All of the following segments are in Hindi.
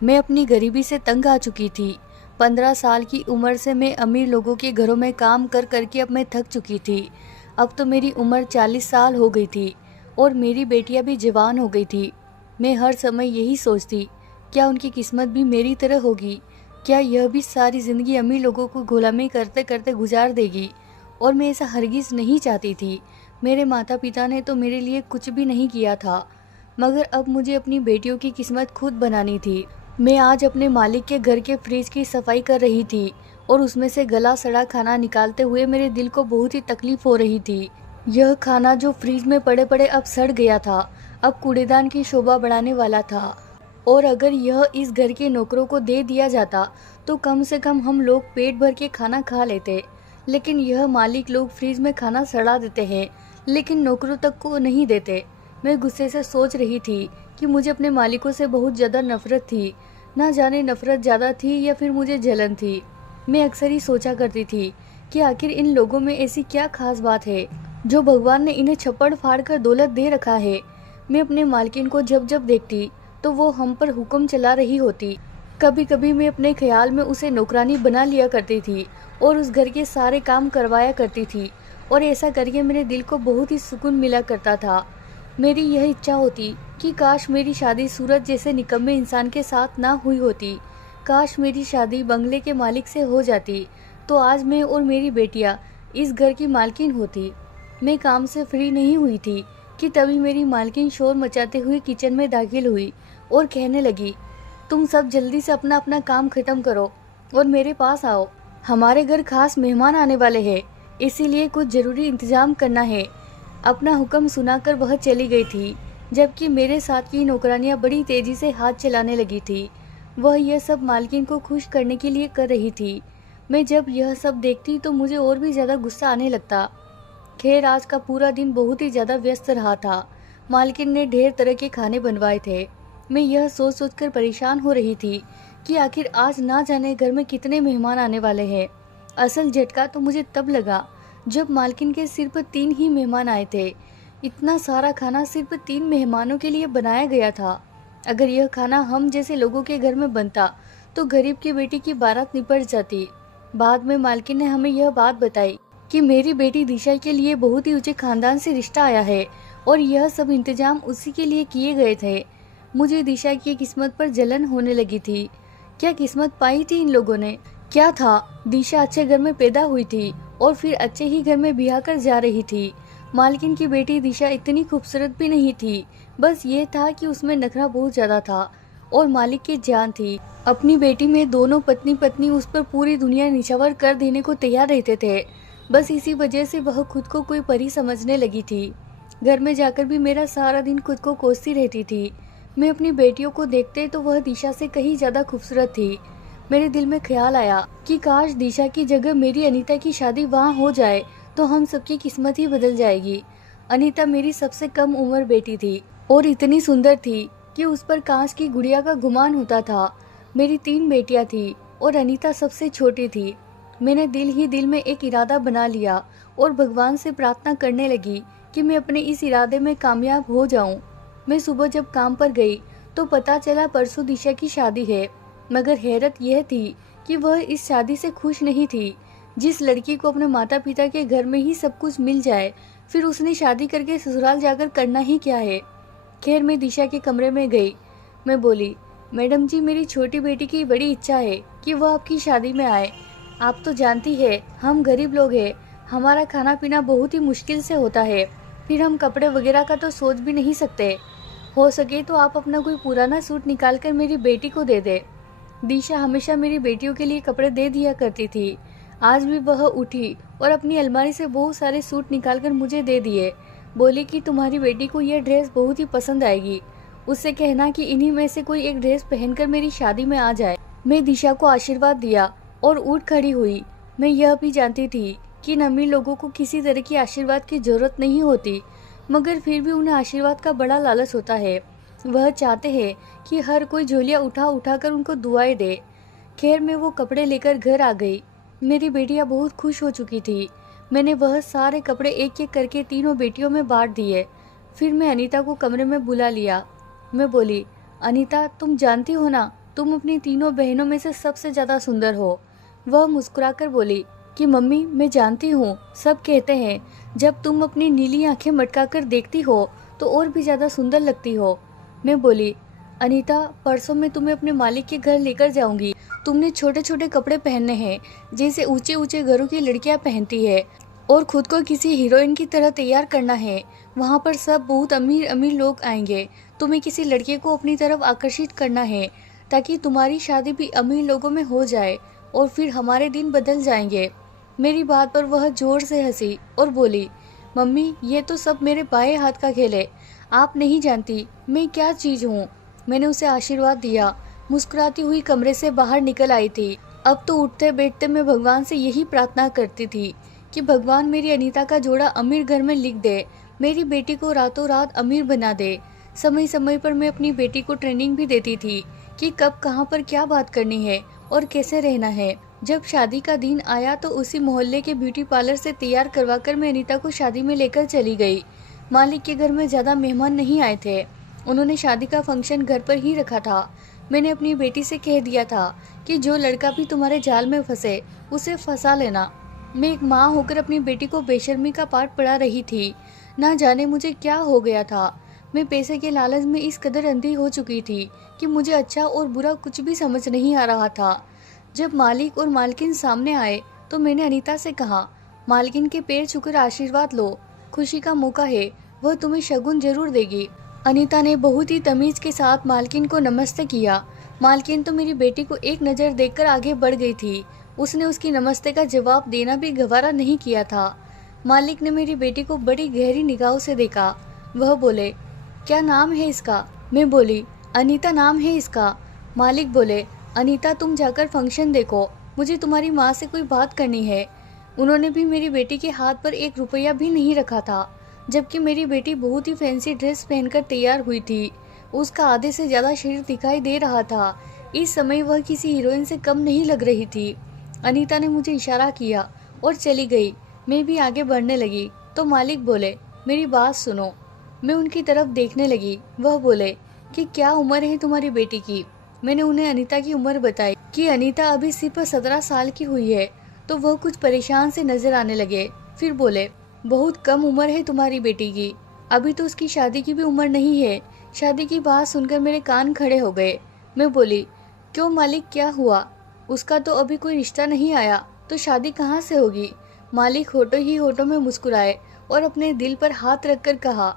मैं अपनी गरीबी से तंग आ चुकी थी। 15 साल की उम्र से मैं अमीर लोगों के घरों में काम कर करके अब मैं थक चुकी थी। अब तो मेरी उम्र 40 साल हो गई थी और मेरी बेटियां भी जवान हो गई थी। मैं हर समय यही सोचती, क्या उनकी किस्मत भी मेरी तरह होगी? क्या यह भी सारी ज़िंदगी अमीर लोगों को गुलामी करते करते गुजार देगी? और मैं ऐसा हरगिज़ नहीं चाहती थी। मेरे माता पिता ने तो मेरे लिए कुछ भी नहीं किया था, मगर अब मुझे अपनी बेटियों की किस्मत खुद बनानी थी। मैं आज अपने मालिक के घर के फ्रिज की सफाई कर रही थी और उसमें से गला सड़ा खाना निकालते हुए मेरे दिल को बहुत ही तकलीफ हो रही थी। यह खाना जो फ्रिज में पड़े पड़े अब सड़ गया था, अब कूड़ेदान की शोभा बढ़ाने वाला था। और अगर यह इस घर के नौकरों को दे दिया जाता तो कम से कम हम लोग पेट भर के खाना खा लेते। लेकिन यह मालिक लोग फ्रिज में खाना सड़ा देते हैं, लेकिन नौकरों तक को नहीं देते। मैं गुस्से से सोच रही थी कि मुझे अपने मालिकों से बहुत ज़्यादा नफरत थी। ना जाने नफरत ज़्यादा थी या फिर मुझे जलन थी। मैं अक्सर ही सोचा करती थी कि आखिर इन लोगों में ऐसी क्या खास बात है जो भगवान ने इन्हें छप्पड़ फाड़ कर दौलत दे रखा है। मैं अपने मालकिन को जब जब देखती तो वो हम पर हुक्म चला रही होती। कभी कभी मैं अपने ख्याल में उसे नौकरानी बना लिया करती थी और उस घर के सारे काम करवाया करती थी, और ऐसा करके मेरे दिल को बहुत ही सुकून मिला करता था। मेरी यह इच्छा होती कि काश मेरी शादी सूरज जैसे निकम्मे इंसान के साथ ना हुई होती। काश मेरी शादी बंगले के मालिक से हो जाती तो आज मैं और मेरी बेटियां इस घर की मालकिन होती। मैं काम से फ्री नहीं हुई थी कि तभी मेरी मालकिन शोर मचाते हुए किचन में दाखिल हुई और कहने लगी, तुम सब जल्दी से अपना अपना काम खत्म करो और मेरे पास आओ। हमारे घर खास मेहमान आने वाले हैं, इसीलिए कुछ जरूरी इंतजाम करना है। अपना हुक्म सुनाकर वह चली गई थी, जबकि मेरे साथ की नौकरानियां बड़ी तेजी से हाथ चलाने लगी थी। वह यह सब मालकिन को खुश करने के लिए कर रही थी। मैं जब यह सब देखती तो मुझे और भी ज्यादा गुस्सा आने लगता। खैर, आज का पूरा दिन बहुत ही ज्यादा व्यस्त रहा था। मालकिन ने ढेर तरह के खाने बनवाए थे। मैं यह सोच सोच कर परेशान हो रही थी कि आखिर आज ना जाने घर में कितने मेहमान आने वाले हैं। असल झटका तो मुझे तब लगा जब मालकिन के सिर पर 3 ही मेहमान आए थे। इतना सारा खाना सिर्फ 3 मेहमानों के लिए बनाया गया था। अगर यह खाना हम जैसे लोगों के घर में बनता तो गरीब की बेटी की बारात निपट जाती। बाद में मालकिन ने हमें यह बात बताई कि मेरी बेटी दिशा के लिए बहुत ही ऊंचे खानदान से रिश्ता आया है और यह सब इंतजाम उसी के लिए किए गए थे। मुझे दिशा की किस्मत पर जलन होने लगी थी। क्या किस्मत पाई थी इन लोगों ने? क्या था, दिशा अच्छे घर में पैदा हुई थी और फिर अच्छे ही घर में ब्याह कर जा रही थी। मालकिन की बेटी दिशा इतनी खूबसूरत भी नहीं थी, बस ये था कि उसमें नखरा बहुत ज्यादा था और मालिक की जान थी। अपनी बेटी में दोनों पत्नी पत्नी उस पर पूरी दुनिया निछावर कर देने को तैयार रहते थे। बस इसी वजह से वह खुद को कोई परी समझने लगी थी। घर में जाकर भी मेरा सारा दिन खुद को कोसती रहती थी। मैं अपनी बेटियों को देखते तो वह दिशा से कहीं ज्यादा खूबसूरत थी। मेरे दिल में ख्याल आया कि काश दिशा की जगह मेरी अनीता की शादी वहाँ हो जाए तो हम सबकी किस्मत ही बदल जाएगी। अनीता मेरी सबसे कम उम्र बेटी थी और इतनी सुंदर थी कि उस पर कांच की गुड़िया का गुमान होता था। मेरी 3 बेटियां थी और अनीता सबसे छोटी थी। मैंने दिल ही दिल में एक इरादा बना लिया और भगवान से प्रार्थना करने लगी कि मैं अपने इस इरादे में कामयाब हो जाऊं। मैं सुबह जब काम पर गई तो पता चला परसों दिशा की शादी है, मगर हैरत यह थी कि वह इस शादी से खुश नहीं थी। जिस लड़की को अपने माता पिता के घर में ही सब कुछ मिल जाए, फिर उसने शादी करके ससुराल जाकर करना ही क्या है। खैर, मैं दिशा के कमरे में गई। मैं बोली, मैडम जी, मेरी छोटी बेटी की बड़ी इच्छा है कि वह आपकी शादी में आए। आप तो जानती है हम गरीब लोग हैं, हमारा खाना पीना बहुत ही मुश्किल से होता है, फिर हम कपड़े वगैरह का तो सोच भी नहीं सकते। हो सके तो आप अपना कोई पुराना सूट निकाल कर मेरी बेटी को दे दे। दिशा हमेशा मेरी बेटियों के लिए कपड़े दे दिया करती थी। आज भी वह उठी और अपनी अलमारी से बहुत सारे सूट निकालकर मुझे दे दिए। बोली कि तुम्हारी बेटी को यह ड्रेस बहुत ही पसंद आएगी, उससे कहना कि इन्हीं में से कोई एक ड्रेस पहनकर मेरी शादी में आ जाए। मैं दिशा को आशीर्वाद दिया और उठ खड़ी हुई। मैं यह भी जानती थी कि इन अमीर लोगों को किसी तरह की आशीर्वाद की जरूरत नहीं होती, मगर फिर भी उन्हें आशीर्वाद का बड़ा लालच होता है। वह चाहते हैं कि हर कोई झोलियां उठा उठा कर उनको दुआएं दे। खैर, मैं वो कपड़े लेकर घर आ गई। मेरी बेटियां बहुत खुश हो चुकी थी। मैंने वह सारे कपड़े एक एक करके तीनों बेटियों में बांट दिए। फिर मैं अनीता को कमरे में बुला लिया। मैं बोली, अनीता, तुम जानती हो ना, तुम अपनी तीनों बहनों में से सबसे ज़्यादा सुंदर हो। वह मुस्कुराकर बोली कि मम्मी, मैं जानती हूँ, सब कहते हैं जब तुम अपनी नीली आंखें मटकाकर देखती हो तो और भी ज़्यादा सुंदर लगती हो। मैं बोली, अनीता, परसों मैं तुम्हें अपने मालिक के घर लेकर जाऊंगी। तुमने छोटे छोटे कपड़े पहनने हैं जैसे ऊंचे ऊंचे घरों की लड़कियां पहनती है, और खुद को किसी हीरोइन की तरह तैयार करना है। वहाँ पर सब बहुत अमीर अमीर लोग आएंगे। तुम्हें किसी लड़के को अपनी तरफ आकर्षित करना है ताकि तुम्हारी शादी भी अमीर लोगों में हो जाए और फिर हमारे दिन बदल जाएंगे। मेरी बात पर वह जोर से हंसी और बोली, मम्मी, ये तो सब मेरे बाएं हाथ का खेल है। आप नहीं जानती मैं क्या चीज़ हूँ। मैंने उसे आशीर्वाद दिया, मुस्कुराती हुई कमरे से बाहर निकल आई थी। अब तो उठते बैठते मैं भगवान से यही प्रार्थना करती थी कि भगवान मेरी अनीता का जोड़ा अमीर घर में लिख दे, मेरी बेटी को रातों रात अमीर बना दे। समय समय पर मैं अपनी बेटी को ट्रेनिंग भी देती थी कि कब कहाँ पर क्या बात करनी है और कैसे रहना है। जब शादी का दिन आया तो उसी मोहल्ले के ब्यूटी पार्लर से तैयार करवाकर मैं अनीता को शादी में लेकर चली गई। मालिक के घर में ज़्यादा मेहमान नहीं आए थे, उन्होंने शादी का फंक्शन घर पर ही रखा था। मैंने अपनी बेटी से कह दिया था कि जो लड़का भी तुम्हारे जाल में फंसे उसे फंसा लेना। मैं एक माँ होकर अपनी बेटी को बेशर्मी का पाठ पढ़ा रही थी। ना जाने मुझे क्या हो गया था। मैं पैसे के लालच में इस कदर अंधी हो चुकी थी कि मुझे अच्छा और बुरा कुछ भी समझ नहीं आ रहा था। जब मालिक और मालकिन सामने आए तो मैंने अनीता से कहा, मालकिन के पैर छूकर आशीर्वाद लो, खुशी का मौका है, वह तुम्हें शगुन जरूर देगी। अनीता ने बहुत ही तमीज के साथ मालकिन को नमस्ते किया। मालकिन तो मेरी बेटी को एक नज़र देखकर आगे बढ़ गई थी। उसने उसकी नमस्ते का जवाब देना भी गवारा नहीं किया था। मालिक ने मेरी बेटी को बड़ी गहरी निगाहों से देखा। वह बोले, क्या नाम है इसका? मैं बोली, अनीता नाम है इसका। मालिक बोले, अनीता, तुम जाकर फंक्शन देखो, मुझे तुम्हारी माँ से कोई बात करनी है। उन्होंने भी मेरी बेटी के हाथ पर 1 रुपया भी नहीं रखा था, जबकि मेरी बेटी बहुत ही फैंसी ड्रेस पहनकर तैयार हुई थी। उसका आधे से ज़्यादा शरीर दिखाई दे रहा था। इस समय वह किसी हीरोइन से कम नहीं लग रही थी। अनीता ने मुझे इशारा किया और चली गई। मैं भी आगे बढ़ने लगी तो मालिक बोले, मेरी बात सुनो। मैं उनकी तरफ देखने लगी। वह बोले कि क्या उम्र है तुम्हारी बेटी की? मैंने उन्हें अनीता की उम्र बताई कि अनीता अभी सिर्फ 17 साल की हुई है। तो वह कुछ परेशान से नजर आने लगे। फिर बोले, बहुत कम उम्र है तुम्हारी बेटी की, अभी तो उसकी शादी की भी उम्र नहीं है। शादी की बात सुनकर मेरे कान खड़े हो गए। मैं बोली, क्यों मालिक, क्या हुआ? उसका तो अभी कोई रिश्ता नहीं आया तो शादी कहाँ से होगी? मालिक होठों ही होठों में मुस्कुराए और अपने दिल पर हाथ रखकर कहा,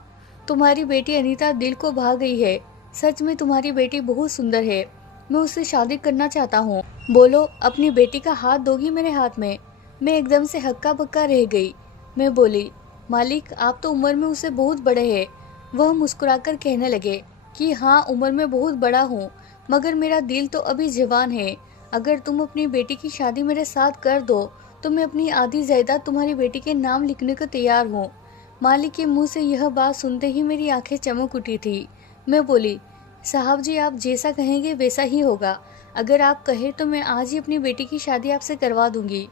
तुम्हारी बेटी अनीता दिल को भा गई है। सच में तुम्हारी बेटी बहुत सुंदर है। मैं उससे शादी करना चाहता हूँ। बोलो, अपनी बेटी का हाथ दोगी मेरे हाथ में? मैं एकदम से हक्का बक्का रह गई। मैं बोली, मालिक, आप तो उम्र में उससे बहुत बड़े हैं। वह मुस्कुराकर कहने लगे कि हाँ, उम्र में बहुत बड़ा हूँ, मगर मेरा दिल तो अभी जवान है। अगर तुम अपनी बेटी की शादी मेरे साथ कर दो तो मैं अपनी आधी जायदाद तुम्हारी बेटी के नाम लिखने को तैयार हूँ। मालिक के मुंह से यह बात सुनते ही मेरी आंखें चमक उठी थी। मैं बोली, साहब जी, आप जैसा कहेंगे वैसा ही होगा। अगर आप कहे तो मैं आज ही अपनी बेटी की शादी आपसे करवा दूंगी।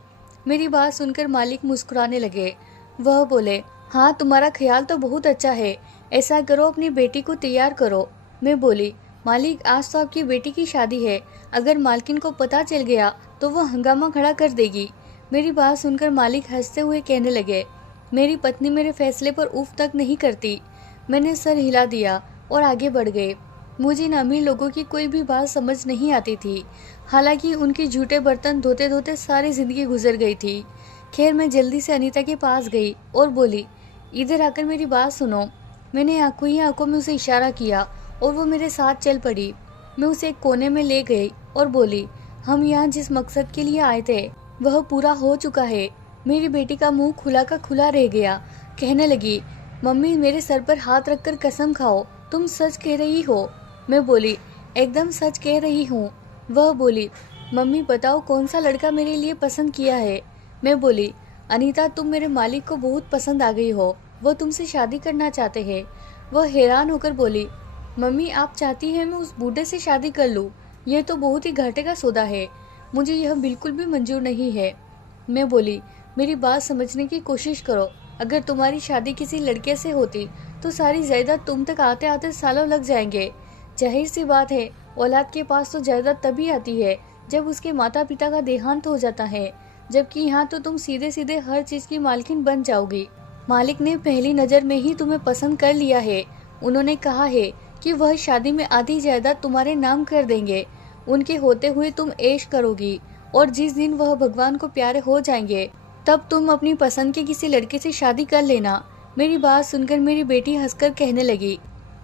मेरी बात सुनकर मालिक मुस्कुराने लगे। वह बोले, हाँ, तुम्हारा ख्याल तो बहुत अच्छा है। ऐसा करो, अपनी बेटी को तैयार करो। मैं बोली, मालिक, आज तो आपकी बेटी की शादी है। अगर मालकिन को पता चल गया तो वह हंगामा खड़ा कर देगी। मेरी बात सुनकर मालिक हंसते हुए कहने लगे, मेरी पत्नी मेरे फैसले पर उफ तक नहीं करती। मैंने सर हिला दिया और आगे बढ़ गए। मुझे इन अमीर लोगों की कोई भी बात समझ नहीं आती थी। हालांकि उनके झूठे बर्तन धोते धोते सारी जिंदगी गुजर गई थी। खैर, मैं जल्दी से अनीता के पास गई और बोली, इधर आकर मेरी बात सुनो। मैंने आंखों ही आंखों में उसे इशारा किया और वो मेरे साथ चल पड़ी। मैं उसे एक कोने में ले गई और बोली, हम यहाँ जिस मकसद के लिए आए थे वह पूरा हो चुका है। मेरी बेटी का मुंह खुला का खुला रह गया। कहने लगी, मम्मी, मेरे सर पर हाथ रखकर कसम खाओ, तुम सच कह रही हो? मैं बोली, एकदम सच कह रही हूँ। वह बोली, मम्मी, बताओ कौन सा लड़का मेरे लिए पसंद किया है? मैं बोली, अनीता, तुम मेरे मालिक को बहुत पसंद आ गई हो, वो तुमसे शादी करना चाहते हैं। वह हैरान होकर बोली, मम्मी, आप चाहती हैं मैं उस बूढ़े से शादी कर लूँ? यह तो बहुत ही घाटे का सौदा है, मुझे यह बिल्कुल भी मंजूर नहीं है। मैं बोली, मेरी बात समझने की कोशिश करो। अगर तुम्हारी शादी किसी लड़के से होती तो सारी जायदाद तुम तक आते आते सालों लग जाएंगे। जाहिर सी बात है, औलाद के पास तो जायदाद तभी आती है जब उसके माता पिता का देहांत हो जाता है, जबकि यहाँ तो तुम सीधे सीधे हर चीज की मालकिन बन जाओगी। मालिक ने पहली नजर में ही तुम्हें पसंद कर लिया है। उन्होंने कहा है कि वह शादी में आधी जायदाद तुम्हारे नाम कर देंगे। उनके होते हुए तुम ऐश करोगी, और जिस दिन वह भगवान को प्यारे हो जाएंगे तब तुम अपनी पसंद के किसी लड़के से शादी कर लेना। मेरी बात सुनकर मेरी बेटी हंसकर कहने लगी,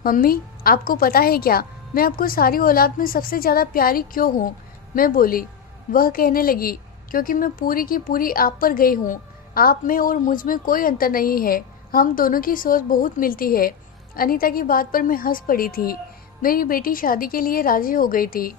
मम्मी आपको पता है क्या, मैं आपको सारी औलाद में सबसे ज्यादा प्यारी क्यों हूँ? मैं बोली। वह कहने लगी, क्योंकि मैं पूरी की पूरी आप पर गई हूँ। आप में और मुझ में कोई अंतर नहीं है, हम दोनों की सोच बहुत मिलती है। अनीता की बात पर मैं हंस पड़ी थी। मेरी बेटी शादी के लिए राजी हो गई थी।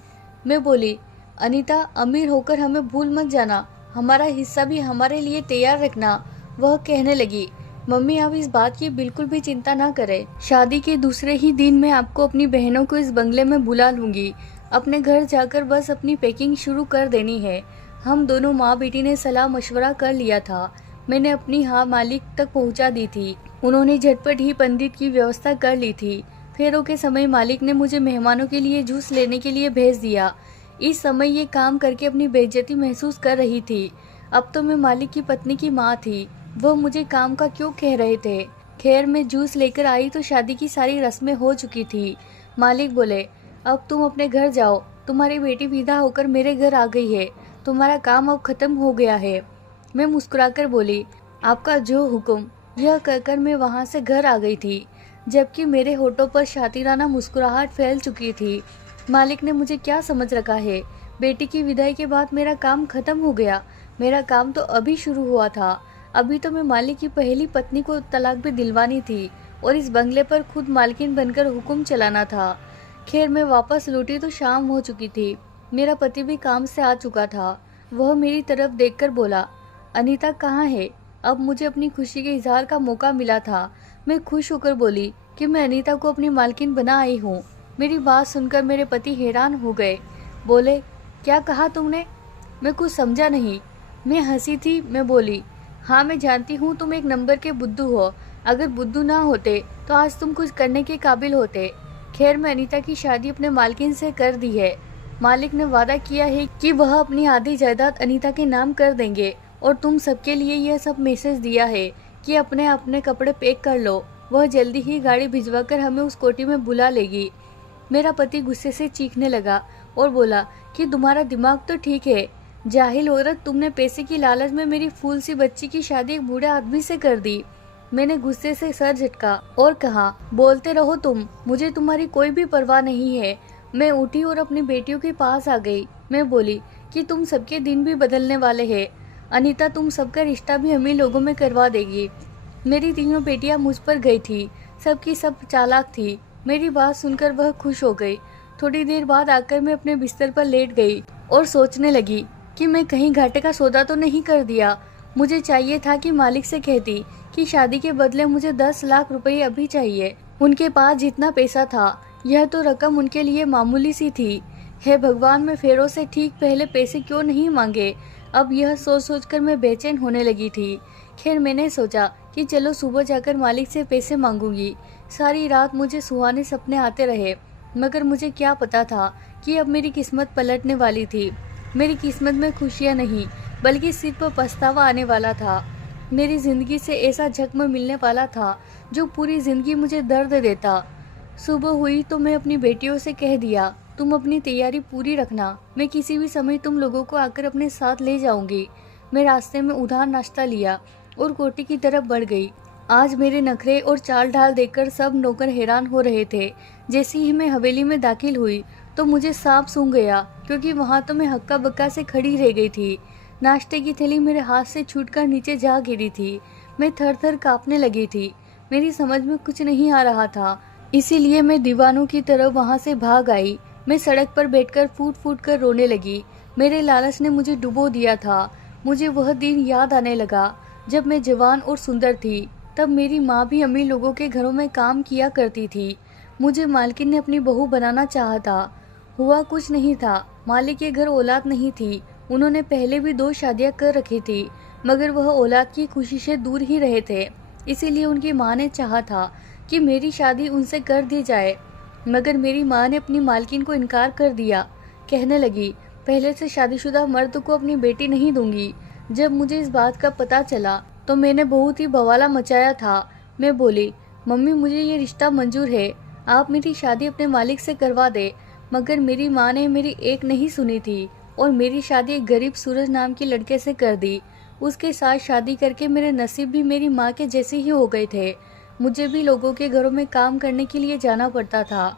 मैं बोली, अनीता अमीर होकर हमें भूल मत जाना, हमारा हिस्सा भी हमारे लिए तैयार रखना। वह कहने लगी, मम्मी आप इस बात की बिल्कुल भी चिंता ना करें। शादी के दूसरे ही दिन मैं आपको अपनी बहनों को इस बंगले में बुला लूंगी। अपने घर जाकर बस अपनी पैकिंग शुरू कर देनी है। हम दोनों माँ बेटी ने सलाह मशवरा कर लिया था। मैंने अपनी हाँ मालिक तक पहुँचा दी थी। उन्होंने झटपट ही पंडित की व्यवस्था कर ली थी। फेरों के समय मालिक ने मुझे मेहमानों के लिए जूस लेने के लिए भेज दिया। इस समय ये काम करके अपनी बेइज्जती महसूस कर रही थी। अब तो मैं मालिक की पत्नी की माँ थी, वह मुझे काम का क्यों कह रहे थे। खैर मैं जूस लेकर आई तो शादी की सारी रस्में हो चुकी थी। मालिक बोले, अब तुम अपने घर जाओ, तुम्हारी बेटी विदा होकर मेरे घर आ गई है, तुम्हारा काम अब खत्म हो गया है। मैं मुस्कुराकर बोली, आपका जो हुक्म। यह कहकर मैं वहां से घर आ गई थी, जबकि मेरे होठों पर शातिराना मुस्कुराहट फैल चुकी थी। मालिक ने मुझे क्या समझ रखा है? बेटी की विदाई के बाद मेरा काम खत्म हो गया? मेरा काम तो अभी शुरू हुआ था। अभी तो मैं मालिक की पहली पत्नी को तलाक भी दिलवानी थी और इस बंगले पर खुद मालकिन बनकर हुक्म चलाना था। खैर मैं वापस लौटी तो शाम हो चुकी थी। मेरा पति भी काम से आ चुका था। वह मेरी तरफ देखकर बोला, अनीता कहाँ है? अब मुझे अपनी खुशी के इजहार का मौका मिला था। मैं खुश होकर बोली कि मैं अनीता को अपनी मालकिन बना आई हूँ। मेरी बात सुनकर मेरे पति हैरान हो गए। बोले, क्या कहा तुमने? मैं कुछ समझा नहीं। मैं हंसी थी। मैं बोली, हाँ मैं जानती हूँ तुम एक नंबर के बुद्धू हो। अगर बुद्धू ना होते तो आज तुम कुछ करने के काबिल होते। खैर मैं अनीता की शादी अपने मालकिन से कर दी है। मालिक ने वादा किया है कि वह अपनी आधी जायदाद अनीता के नाम कर देंगे, और तुम सबके लिए यह सब मैसेज दिया है कि अपने अपने कपड़े पैक कर लो। वह जल्दी ही गाड़ी भिजवाकर हमें उस कोठी में बुला लेगी। मेरा पति गुस्से से चीखने लगा और बोला कि तुम्हारा दिमाग तो ठीक है, जाहिल औरत, तुमने पैसे की लालच में मेरी फूल सी बच्ची की शादी एक बूढ़े आदमी से कर दी। मैंने गुस्से से सर झटका और कहा, बोलते रहो तुम, मुझे तुम्हारी कोई भी परवाह नहीं है। मैं उठी और अपनी बेटियों के पास आ गई। मैं बोली कि तुम सबके दिन भी बदलने वाले हैं। अनीता तुम सबका रिश्ता भी अमीर लोगों में करवा देगी। मेरी तीनों बेटियां मुझ पर गई थी, सबकी सब चालाक थी। मेरी बात सुनकर वह खुश हो गई। थोड़ी देर बाद आकर मैं अपने बिस्तर पर लेट गई और सोचने लगी कि मैं कहीं घाटे का सौदा तो नहीं कर दिया। मुझे चाहिए था कि मालिक से कहती कि शादी के बदले मुझे 10 लाख रुपए अभी चाहिए। उनके पास जितना पैसा था, यह तो रकम उनके लिए मामूली सी थी। हे भगवान, मैं फेरों से ठीक पहले पैसे क्यों नहीं मांगे? अब यह सोच सोचकर मैं बेचैन होने लगी थी। खैर मैंने सोचा कि चलो सुबह जाकर मालिक से पैसे मांगूंगी। सारी रात मुझे सुहाने सपने आते रहे, मगर मुझे क्या पता था कि अब मेरी किस्मत पलटने वाली थी। मेरी किस्मत में खुशियाँ नहीं, बल्कि सिर पर पछतावा आने वाला था। मेरी जिंदगी से ऐसा जख्म मिलने वाला था जो पूरी जिंदगी मुझे दर्द देता। सुबह हुई तो मैं अपनी बेटियों से कह दिया, तुम अपनी तैयारी पूरी रखना, मैं किसी भी समय तुम लोगों को आकर अपने साथ ले जाऊंगी। मैं रास्ते में उधार नाश्ता लिया और कोठी की तरफ बढ़ गई। आज मेरे नखरे और चाल ढाल देखकर सब नौकर हैरान हो रहे थे। जैसे ही मैं हवेली में दाखिल हुई तो मुझे सांप सूंघ गया, क्योंकि वहां तो मैं हक्का बक्का से खड़ी रह गई थी। नाश्ते की थैली मेरे हाथ से छूटकर नीचे जा गिरी थी। मैं थर थर कांपने लगी थी। मेरी समझ में कुछ नहीं आ रहा था, इसीलिए मैं दीवानों की तरह वहां से भाग आई। मैं सड़क पर बैठकर फूट फूट कर रोने लगी। मेरे लालच ने मुझे डुबो दिया था। मुझे वह दिन याद आने लगा जब मैं जवान और सुंदर थी। तब मेरी माँ भी अमीर लोगों के घरों में काम किया करती थी। मुझे मालकिन ने अपनी बहू बनाना चाहा था। हुआ कुछ नहीं था। मालिक के घर औलाद नहीं थी। उन्होंने पहले भी 2 शादियां कर रखी थी, मगर वह औलाद की खुशी से दूर ही रहे थे। इसीलिए उनकी माँ ने चाहा था कि मेरी शादी उनसे कर दी जाए। मगर मेरी माँ ने अपनी मालकिन को इनकार कर दिया। कहने लगी, पहले से शादीशुदा मर्द को अपनी बेटी नहीं दूंगी। जब मुझे इस बात का पता चला तो मैंने बहुत ही बवाला मचाया था। मैं बोली, मम्मी मुझे ये रिश्ता मंजूर है, आप मेरी शादी अपने मालिक से करवा दे। मगर मेरी माँ ने मेरी एक नहीं सुनी थी और मेरी शादी एक गरीब सूरज नाम के लड़के से कर दी। उसके साथ शादी करके मेरे नसीब भी मेरी माँ के जैसे ही हो गए थे। मुझे भी लोगों के घरों में काम करने के लिए जाना पड़ता था।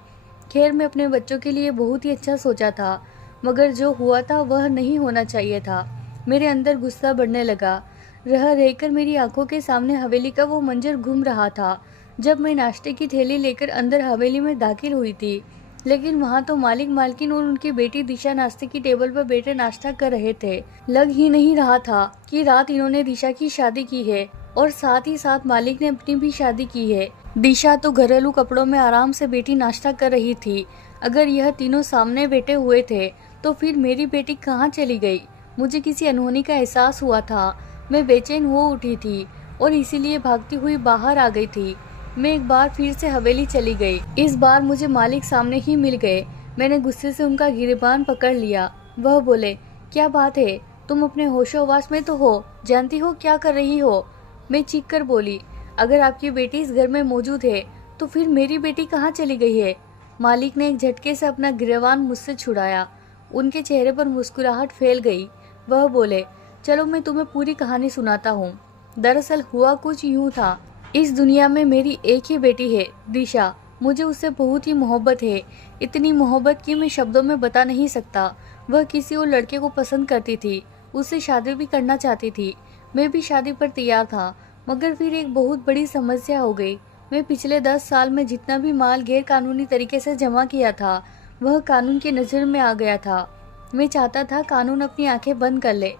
खैर, मैं अपने बच्चों के लिए बहुत ही अच्छा सोचा था, मगर जो हुआ था वह नहीं होना चाहिए था। मेरे अंदर गुस्सा बढ़ने लगा। रह रहकर मेरी आंखों के सामने हवेली का वो मंजर घूम रहा था जब मैं नाश्ते की थैली लेकर अंदर हवेली में दाखिल हुई थी। लेकिन वहाँ तो मालिक मालकिन और उनकी बेटी दिशा नाश्ते की टेबल पर बैठे नाश्ता कर रहे थे। लग ही नहीं रहा था कि रात इन्होंने दिशा की शादी की है और साथ ही साथ मालिक ने अपनी भी शादी की है। दिशा तो घरेलू कपड़ों में आराम से बैठी नाश्ता कर रही थी। अगर यह तीनों सामने बैठे हुए थे तो फिर मेरी बेटी कहाँ चली गई? मुझे किसी अनहोनी का एहसास हुआ था। मैं बेचैन हो उठी थी और इसीलिए भागती हुई बाहर आ गई थी। मैं एक बार फिर से हवेली चली गई। इस बार मुझे मालिक सामने ही मिल गए। मैंने गुस्से से उनका गिरबान पकड़ लिया। वह बोले, क्या बात है, तुम अपने होशोहवास में तो हो, जानती हो क्या कर रही हो? मैं चीख कर बोली, अगर आपकी बेटी इस घर में मौजूद है तो फिर मेरी बेटी कहाँ चली गई है? मालिक ने एक झटके से अपना गिरबान मुझसे छुड़ाया। उनके चेहरे पर मुस्कुराहट फैल गई। वह बोले, चलो मैं तुम्हें पूरी कहानी सुनाता हूँ। दरअसल हुआ कुछ यूँ था। इस दुनिया में मेरी एक ही बेटी है, दिशा। मुझे उससे बहुत ही मोहब्बत है, इतनी मोहब्बत कि मैं शब्दों में बता नहीं सकता। वह किसी और लड़के को पसंद करती थी, उससे शादी भी करना चाहती थी। मैं भी शादी पर तैयार था, मगर फिर एक बहुत बड़ी समस्या हो गई। मैं पिछले 10 साल में जितना भी माल गैर कानूनी तरीके से जमा किया था वह कानून की नज़र में आ गया था। मैं चाहता था कानून अपनी आंखें बंद कर ले,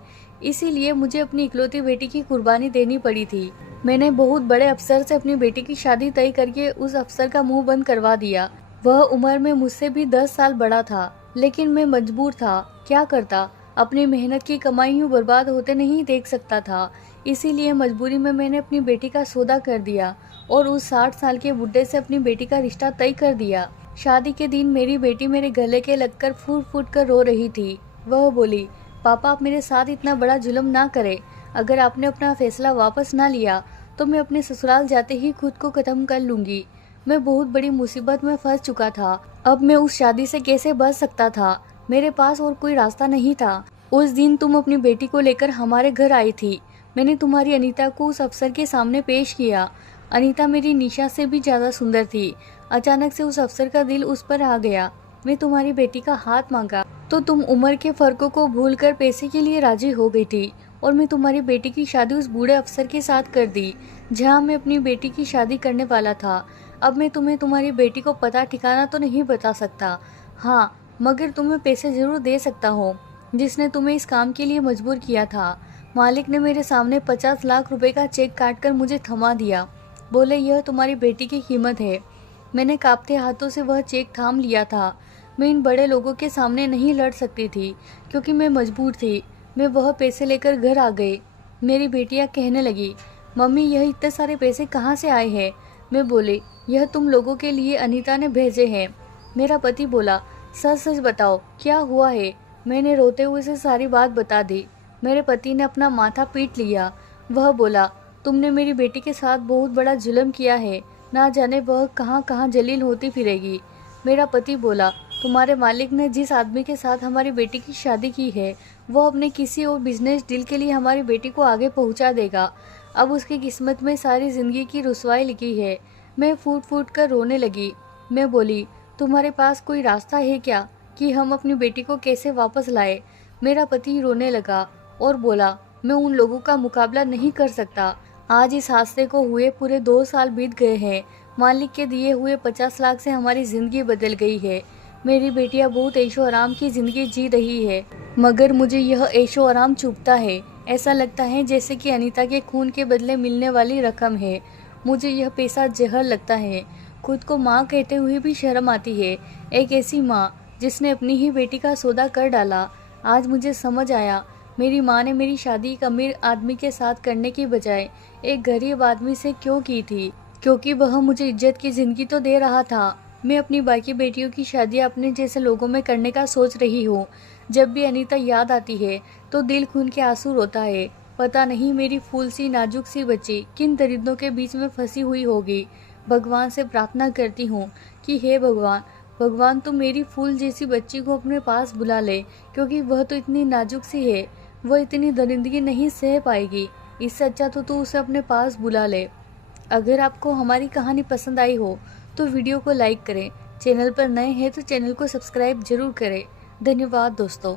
इसीलिए मुझे अपनी इकलौती बेटी की कुर्बानी देनी पड़ी थी। मैंने बहुत बड़े अफसर से अपनी बेटी की शादी तय करके उस अफसर का मुंह बंद करवा दिया। वह उम्र में मुझसे भी 10 साल बड़ा था, लेकिन मैं मजबूर था। क्या करता, अपनी मेहनत की कमाई यूं बर्बाद होते नहीं देख सकता था। इसीलिए मजबूरी में मैंने अपनी बेटी का सौदा कर दिया और उस 60 साल के बुड्ढे से अपनी बेटी का रिश्ता तय कर दिया। शादी के दिन मेरी बेटी मेरे गले के लगकर फूट फूट कर रो रही थी। वह बोली, पापा आप मेरे साथ इतना बड़ा जुल्म ना करें। अगर आपने अपना फैसला वापस ना लिया तो मैं अपने ससुराल जाते ही खुद को खत्म कर लूंगी। मैं बहुत बड़ी मुसीबत में फंस चुका था। अब मैं उस शादी से कैसे बच सकता था? मेरे पास और कोई रास्ता नहीं था। उस दिन तुम अपनी बेटी को लेकर हमारे घर आई थी। मैंने तुम्हारी अनीता को उस अफसर के सामने पेश किया। अनीता मेरी निशा से भी ज्यादा सुंदर थी। अचानक से उस अफसर का दिल उस पर आ गया। मैं तुम्हारी बेटी का हाथ मांगा तो तुम उम्र के फर्कों को भूलकर पैसे के लिए राजी हो गई थी और मैं तुम्हारी बेटी की शादी उस बूढ़े अफसर के साथ कर दी जहां मैं अपनी बेटी की शादी करने वाला था। अब मैं तुम्हें तुम्हारी बेटी को पता ठिकाना तो नहीं बता सकता, हाँ, मगर तुम्हें पैसे जरूर दे सकता हूँ जिसने तुम्हें इस काम के लिए मजबूर किया था। मालिक ने मेरे सामने 50 लाख रुपए का चेक काटकर मुझे थमा दिया। बोले, यह तुम्हारी बेटी की कीमत है। मैंने कांपते हाथों से वह चेक थाम लिया था। मैं इन बड़े लोगों के सामने नहीं लड़ सकती थी क्योंकि मैं मजबूर थी। मैं वह पैसे लेकर घर आ गई। मेरी बेटियां कहने लगी, मम्मी यह इतने सारे पैसे कहाँ से आए हैं? मैं बोली, यह तुम लोगों के लिए अनीता ने भेजे हैं। मेरा पति बोला, सच सच बताओ क्या हुआ है? मैंने रोते हुए से सारी बात बता दी। मेरे पति ने अपना माथा पीट लिया। वह बोला, तुमने मेरी बेटी के साथ बहुत बड़ा जुल्म किया है, ना जाने वह कहाँ कहाँ जलील होती फिरेगी। मेरा पति बोला, तुम्हारे मालिक ने जिस आदमी के साथ हमारी बेटी की शादी की है वो अपने किसी और बिजनेस डील के लिए हमारी बेटी को आगे पहुंचा देगा। अब उसकी किस्मत में सारी जिंदगी की रुसवाई लिखी है। मैं फूट फूट कर रोने लगी। मैं बोली, तुम्हारे पास कोई रास्ता है क्या कि हम अपनी बेटी को कैसे वापस लाए? मेरा पति रोने लगा और बोला, मैं उन लोगों का मुकाबला नहीं कर सकता। आज इस हादसे को हुए पूरे 2 साल बीत गए हैं। मालिक के दिए हुए 50 लाख से हमारी जिंदगी बदल गई है। मेरी बेटियां बहुत ऐशो आराम की जिंदगी जी रही है, मगर मुझे यह ऐशो आराम चुभता है। ऐसा लगता है जैसे कि अनीता के खून के बदले मिलने वाली रकम है। मुझे यह पैसा जहर लगता है। खुद को माँ कहते हुए भी शर्म आती है। एक ऐसी माँ जिसने अपनी ही बेटी का सौदा कर डाला। आज मुझे समझ आया, मेरी माँ ने मेरी शादी एक अमीर आदमी के साथ करने की बजाय एक गरीब आदमी से क्यों की थी, क्योंकि वह मुझे इज्जत की जिंदगी तो दे रहा था मैं अपनी बाकी बेटियों की शादियाँ अपने जैसे लोगों में करने का सोच रही हूँ। जब भी अनीता याद आती है तो दिल खून के आंसू रोता है। पता नहीं मेरी फूल सी नाजुक सी बच्ची किन दरिद्रों के बीच में फंसी हुई होगी। भगवान से प्रार्थना करती हूँ कि हे भगवान, भगवान तुम मेरी फूल जैसी बच्ची को अपने पास बुला ले, क्योंकि वह तो इतनी नाजुक सी है, वह इतनी दरिंदगी नहीं सह पाएगी। इससे अच्छा तो तू उसे अपने पास बुला ले। अगर आपको हमारी कहानी पसंद आई हो तो वीडियो को लाइक करें। चैनल पर नए हैं तो चैनल को सब्सक्राइब जरूर करें। धन्यवाद दोस्तों।